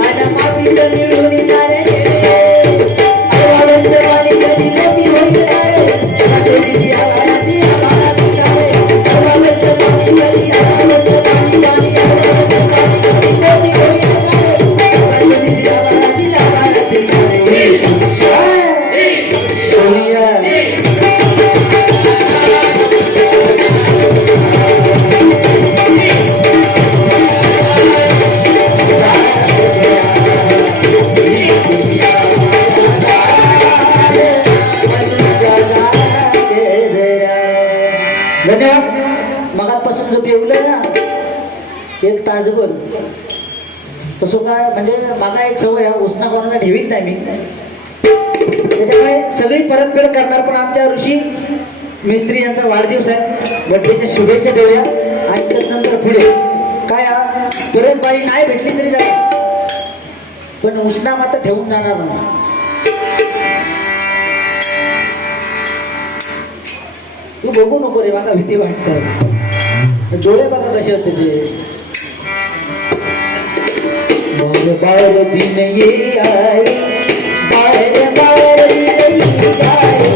மனமாவி தமிழ் बर्थडेच्या शुभेच्छा देऊया. आणि त्यानंतर पुढे. काय परत बाई नाही भेटली तरी जाईल. पण उष्णा मात्र ठेवून जाणार नाही तू बघू नको रे मला भीती वाटत. डोळे बघा कसे होते ते. बार दिन ये आए बार बार दिन ये आए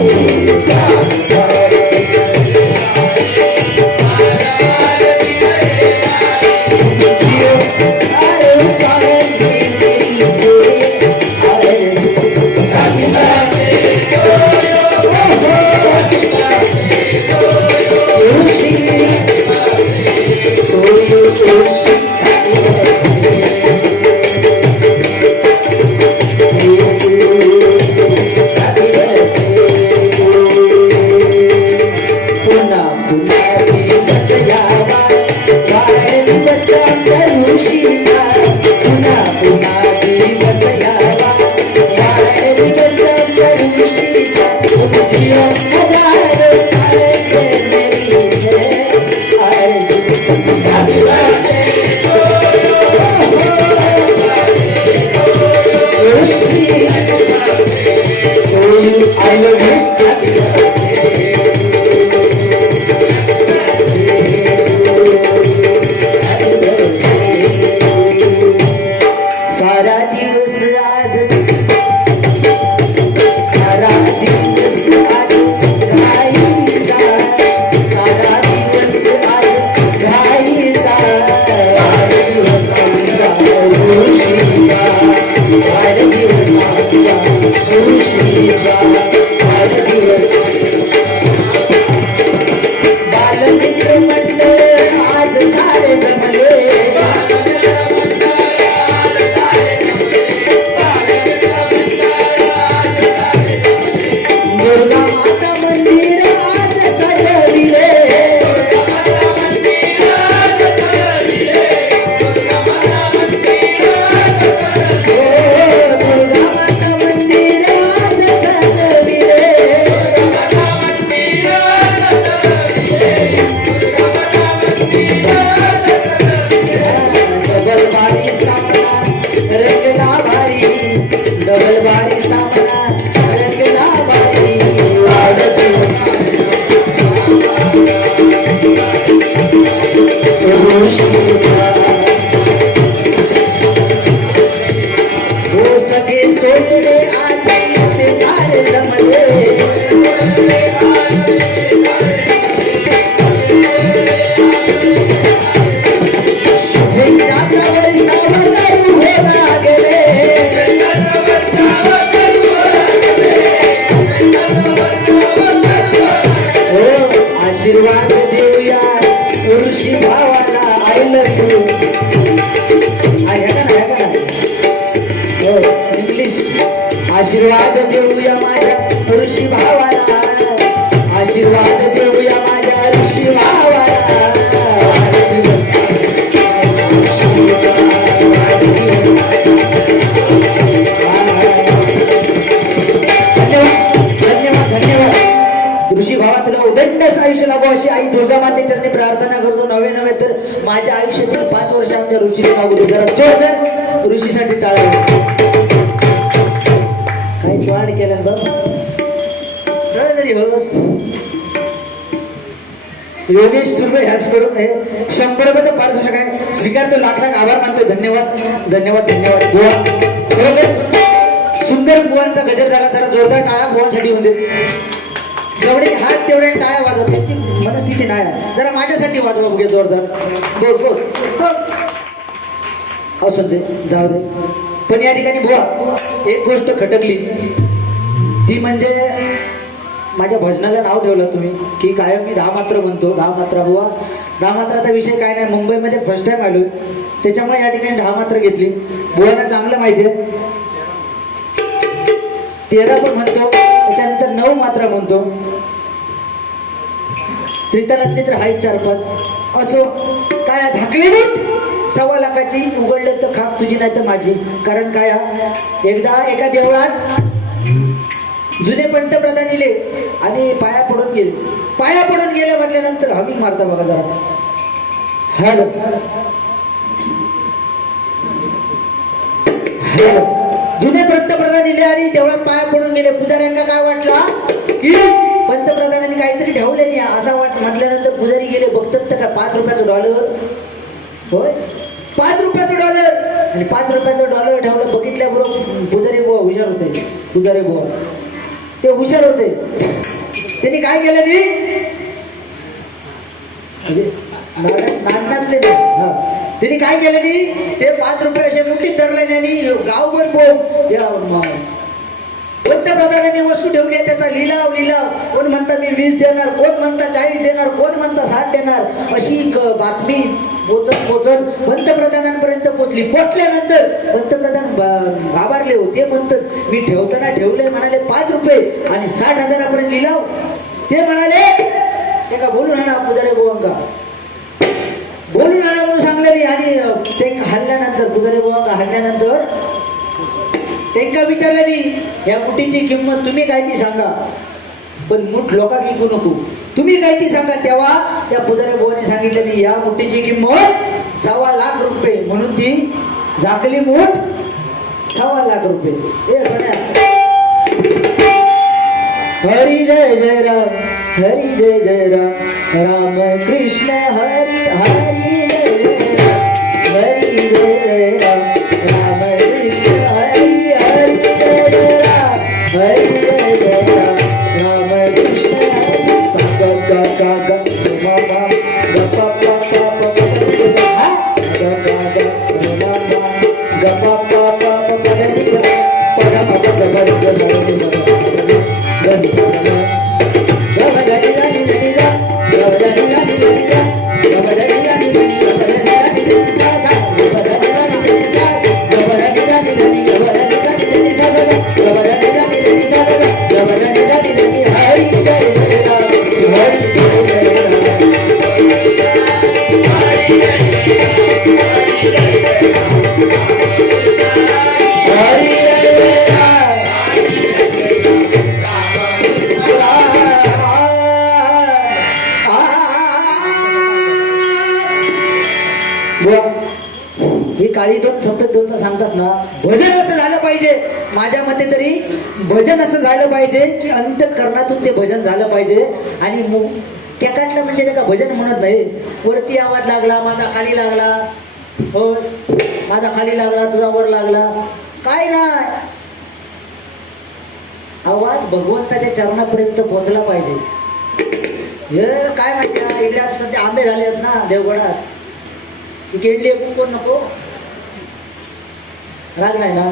ऋषी भावा तुला उदंड आयुष्य लाभो अशी आई दुर्गा माते चरणी प्रार्थना करतो. नवे नव्हे तर माझ्या आयुष्यातील पाच वर्ष आमच्या ऋषीने जरा जोरदार ऋषीसाठी टाळ काही वाढ केलं तरी हो योगेश सुर्वे ह्याच करून हे शंभर रुपये तर पाच काय? स्वीकारतो लाख लाख आभार मानतो धन्यवाद. धन्यवाद धन्यवाद. गोवा बरोबर? सुंदर बुवांचा गजर झाला जरा जोरदार टाळा गोवासाठी होऊन दे. जेवढे हात तेवढे टाळ्या वाजवत त्याची मनस्थिती नाही जरा माझ्यासाठी वाजवा बघे जोरदार. बोल बोल. बोल. असू दे जाऊ दे. पण या ठिकाणी बुवा एक गोष्ट खटकली. ती म्हणजे माझ्या भजनाला नाव ठेवलं तुम्ही की कायम मी दहा मात्र म्हणतो. दहा मात्रा बुवा. दहा मात्राचा विषय काय नाही मुंबईमध्ये फर्स्ट टाईम आलो त्याच्यामुळे या ठिकाणी दहा मात्र घेतली. बुवांना चांगलं माहिती आहे. तेरा पण म्हणतो त्याच्यानंतर नऊ मात्रा म्हणतो. त्रितलातली तर हाय चार पाच. असो काय झाकले नाही सव्वा लाखाची उघडले तर खाप तुझी नाही तर माझी. कारण काय? एकदा एका देवळात जुने पंतप्रधान इले आणि पाया पडून गेले. पाया पडून गेल्या म्हटल्यानंतर हमी मारता बघा जरा. हॅलो. हॅलो. जुने पंतप्रधान इले आणि देवळात पाया पडून गेले. पुजाऱ्यांना काय वाटला? की पंतप्रधानांनी काहीतरी ठेवले नाही असा वाट म्हटल्यानंतर पुजारी गेले. बघतात तर का पाच रुपयाचं डॉलर होय? पाच रुपयाचं डॉलर आणि पाच रुपयाचं डॉलर ठेवलं. बघितल्याबरोबर पुजारी बुवा हुशार होते. पुजारी बुवा. ते हुशार होते. त्यांनी काय केलं नाही म्हणजे नाही त्यांनी काय केलं ती? ते पाच रुपये असे मुठीत धरले त्यांनी. गावभर पंतप्रधानांनी वस्तू ठेवली आहे त्याचा लिलाव लिलाव. कोण म्हणता मी वीस देणार कोण म्हणता चाळीस देणार कोण म्हणता साठ देणार? अशी बातमी पोचत पोचत पंतप्रधानांपर्यंत पोचली पोचल्यानंतर पंतप्रधान घाबरले होते. म्हणतात मी ठेवताना ठेवले म्हणाले पाच रुपये आणि साठ हजारापर्यंत लिलाव. ते म्हणाले ते का बोलून राहणार पुजारे बुवांका आणा आणि ते हल्ल्यानंतर पुजारे बुवांका हल्ल्यानंतर त्यांना विचारलं नाही? या मुठीची किंमत तुम्ही काय ती सांगा? पण मुठ लोका ऐकू नको. तुम्ही काय ती सांगा? तेव्हा त्या पुजारी भावाने सांगितलं नाही या मुठीची किंमत सव्वा लाख रुपये. म्हणून ती झाकली मूठ सव्वा लाख रुपये. हे सोन्या. हरी जय जय राम. हरी जय जय राम. राम कृष्ण हरी हरी दोन ना भजन असं झालं पाहिजे. माझ्या मते तरी भजन असं झालं पाहिजे की अंतकरणातून ते भजन झालं पाहिजे. आणि मु- केकाटलं म्हणजे त्याचा भजन म्हणत नाही. वरती आवाज लागला माझा खाली लागला. हो माझा खाली लागला तुझा वर लागला. काय नाही. आवाज भगवंताच्या चरणापर्यंत पोहोचला पाहिजे. हे काय माहिती आहे, इकडे सध्या आंबे झाले आहेत ना देवगडात. ती एकूण कोण नको? राग नाही ना?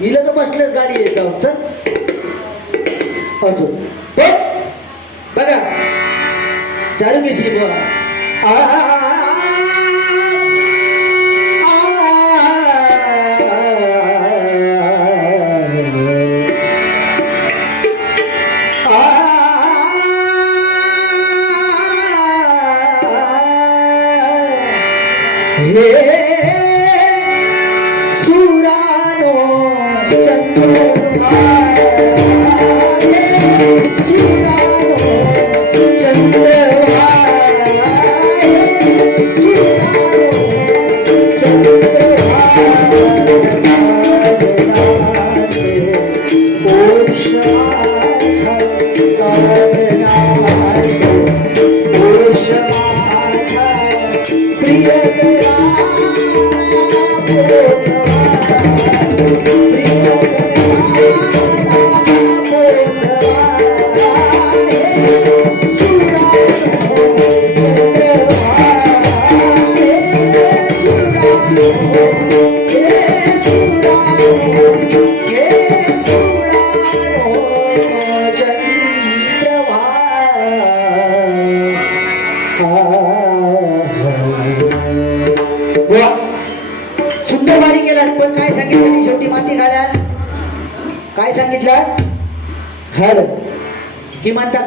हिला तर बसलेच गाडी येत चल. असो बघा. चारू की श्री बुवा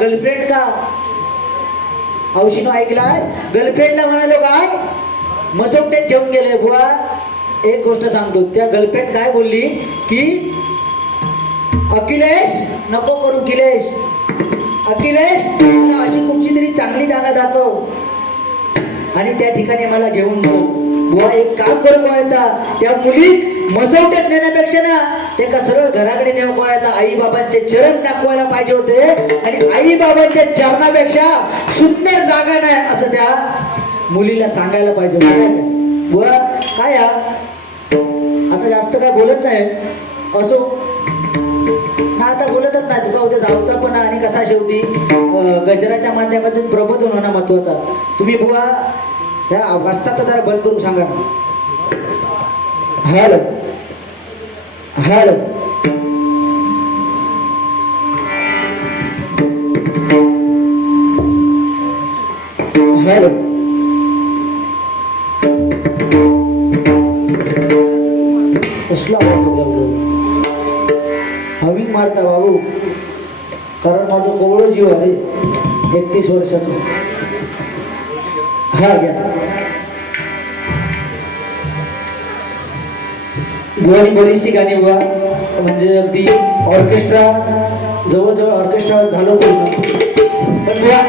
गर्लफ्रेंड का? हौशीनं ऐकलाय? गर्लफ्रेंडला म्हणालो काय? मसोट्यात घेऊन गेले बुवा. एक गोष्ट सांगतो त्या गर्लफ्रेंड काय बोलली? की अखिलेश नको करू किलेश अखिलेश मला अशी कुठची तरी चांगली जागा दाखव. आणि त्या ठिकाणी मला घेऊन जाऊ. बुवा एक काम करू कोयता त्या मुली मसवट्यात नेण्यापेक्षा ना ते का सरळ घराकडे नेऊ कोयता आई बाबांचे चरण दाखवायला पाहिजे होते. आणि आई बाबांच्या चरणापेक्षा सुंदर जागा नाही असं त्या मुलीला सांगायला पाहिजे काय? आता जास्त काय बोलत नाही. असो. ना आता बोलतच नाही. तुका उद्या जाऊचा पण आणि कसा शेवटी? गजराच्या माध्यमातून प्रबोधन होणं महत्त्वाचा तुम्ही बुवा त्या वाजता जरा बंद करून सांगा हॅलो. हॅलो. हॅलो. कसला हवी मारता बाबू. कारण माझं कोवळं जीव आहे एकतीस वर्षाचं. हा घ्या. गुवानी बरीचशी गाणी बघा. म्हणजे अगदी ऑर्केस्ट्रा जवळजवळ ऑर्केस्ट्रा झालं पूर्ण पण या.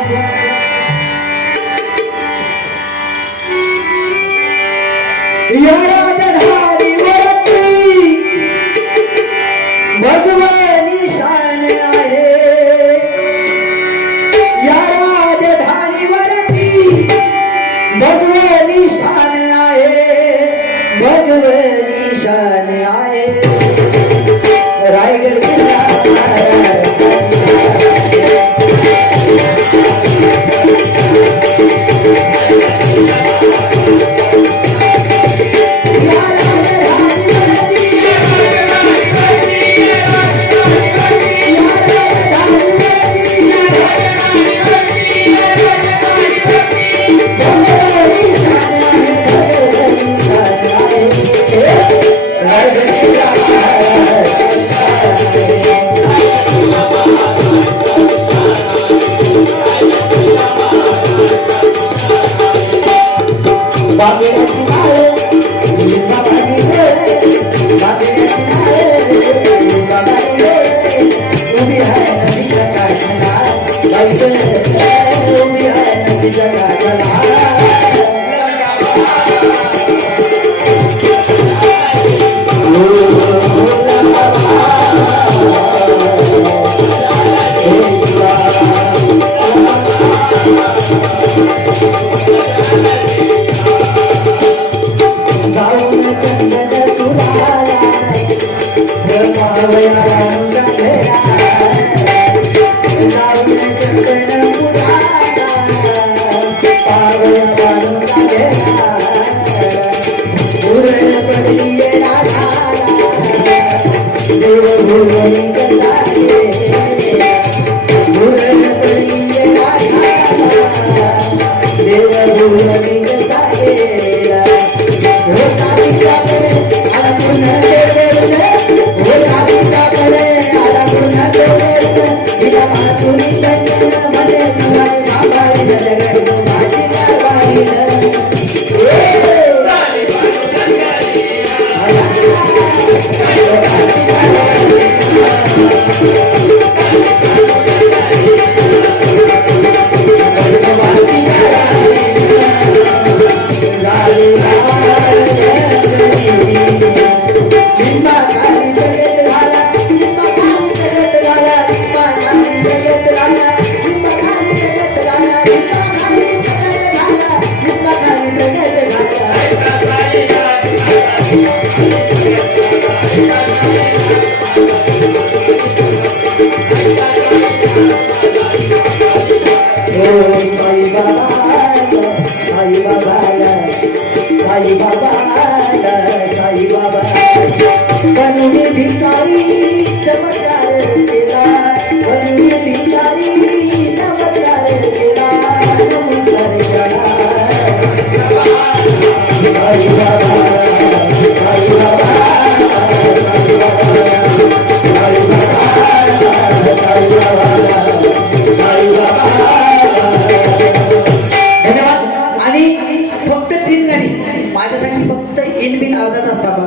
फक्त तीन गाणी. माझ्यासाठी फक्त इन बिन अर्धा तास थांबा.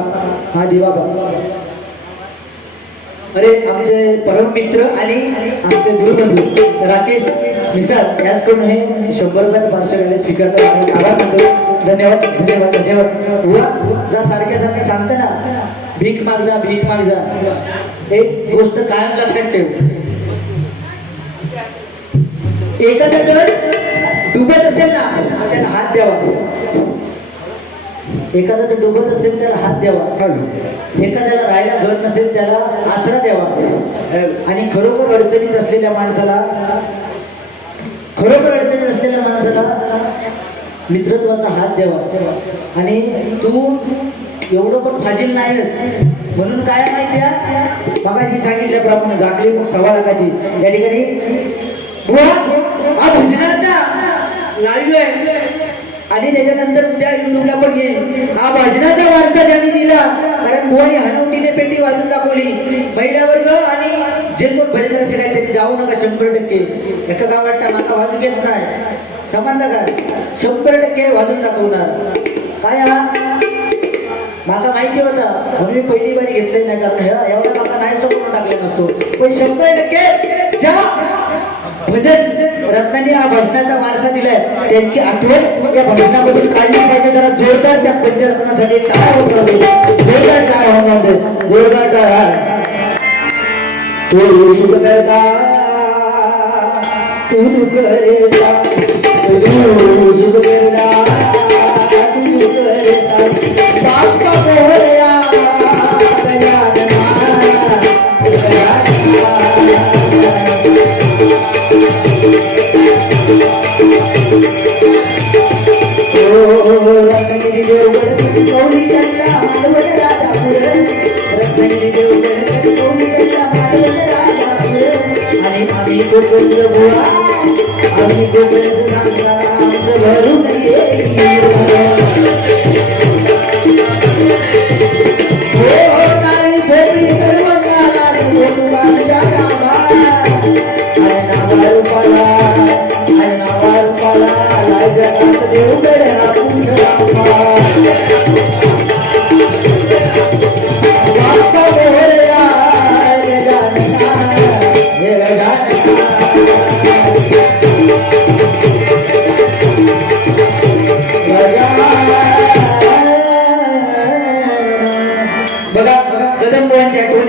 हा दिवा बाबा. अरे आमचे परम मित्र आणि आमचे गुरुबंधू राकेश मिसाळ याचकडून हे शंभर रुपयाचं पार्सल आले स्वीकारता आभार मानतो. धन्यवाद धन्यवाद धन्यवाद. वा जा सारख्या सारख्या सांगते ना. भीक माग जा भीक माग जा. एक गोष्ट कायम लक्षात ठेव. एखाद्या जर डुबत असेल ना त्याला हात द्यावा. एखादा तर डुबत असेल त्याला हात द्यावा. एखाद्याला राहायला घर नसेल त्याला आसरा द्यावा. आणि खरोखर अडचणीत असलेल्या माणसाला खरोखर अडचणीत असलेल्या माणसाला मित्रत्वाचा हात द्यावा. आणि तू एवढं पण फाजील नाहीस म्हणून काय माहिती आहे? मगाशी सांगितल्याप्रमाणे झाकली सव्वा लाखाची. या ठिकाणी बुवा, हा भजनाचा लाईव्ह आहे आणि त्याच्यानंतर उद्या युट्यूबला पण येईल. हा भजनाचा वारसा त्यांनी दिला कारण बुवानी हनवटीने पेटी वाजून दाखवली. महिला वर्ग आणि जे कोण भजन असे काय त्यांनी जाऊ नका शंभर टक्के. एका गावात माता वाजू घेत नाही. समजलं का? शंभर टक्के वाजून दाखवणार. काय हा? माका माहिती होतं म्हणून मी पहिली बारी घेतले नाही कारण एवढा माका नाही सोडून टाकले नसतो. पण शंभर टक्के ज्या म्हणजे रत्नांनी या भजनाचा वारसा दिलाय. त्यांची आठवण या भजनामधून काढली पाहिजे. जरा जोरदार त्या पंचरत्नासाठी काय होत. जोरदार काय होणार म्हणजे. जोरदार काय तू शुभ करता तू दुःख करता तू शुभ करता तू दुःख करता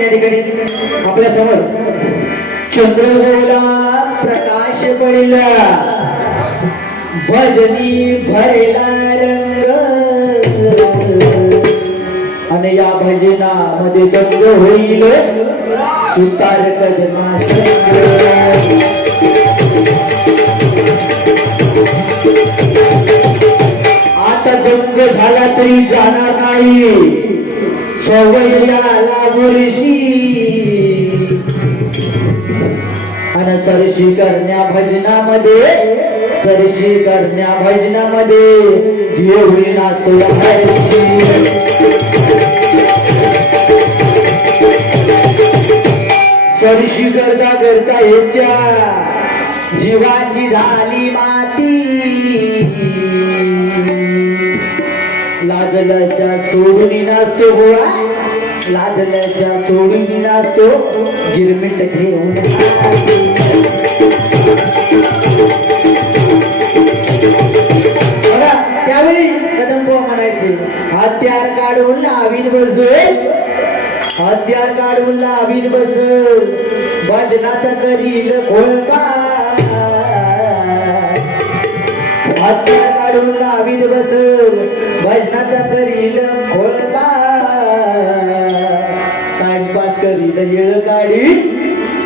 या ठिकाणी आपल्यासमोर चंद्रगोला प्रकाश पडला. भजनी भरला रंग. आणि या भजनामध्ये दंग होईल. सुतार कदमा आता दंग झाला तरी जाणार नाही. सवय याला बुरशी आणि सरशी करण्या भजनामध्ये सरशी करण्या भजनामध्ये घेऊन नाचतो या सरशी करता करता याच्या जीवाची झाली माती. लागल्याच्या सोडून नाचतो गोळा. लागल्याच्या सोडून नाचतो. गिरमिट घेऊन. बघा त्यावेळी कदंबो म्हणायचे हत्यार काढून लावीत बसतोय हत्यार काढून लावीत बस. भजनाचा करील खोळका हत्यार काढून लावीत बस. भजनाचा करील खोळका टाइमपास करील येळ काढी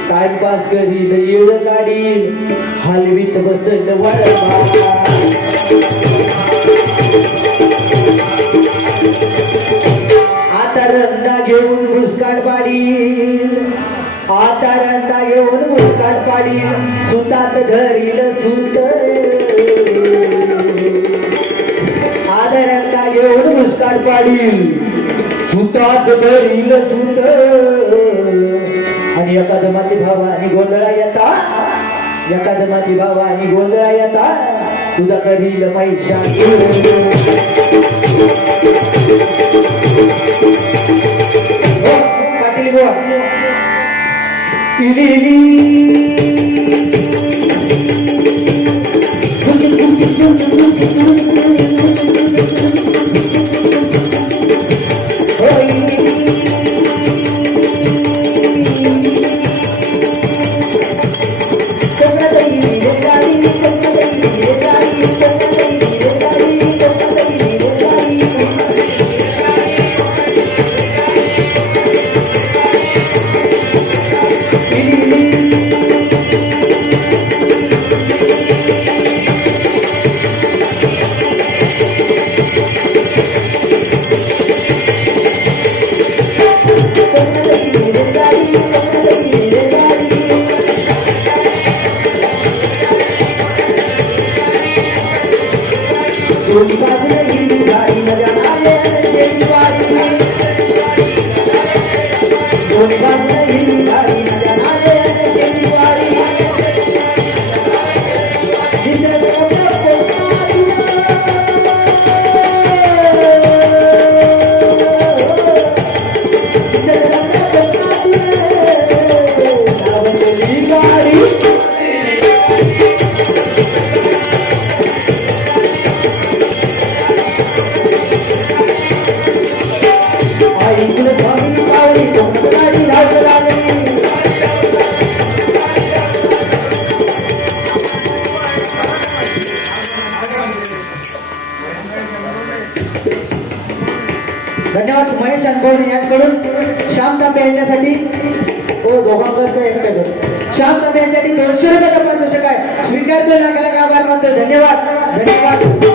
टाइमपास करील येळ काढी हलवीत बसल आता रंदा घेऊन मुस्काट पाडी आता रंदा घेऊन मुस्काट पाडी सुतात धरील सुत. आदर घेऊन मुस्काट पाडील. सुतात धरील सुत. आणि एकादमाची भावा आणि गोंधळा येता. एकादमाची भावा आणि गोंधळा येतात तुझा करील पैसा. हो, पाटील बुवा. इली इली. धन्यवाद. धन्यवाद.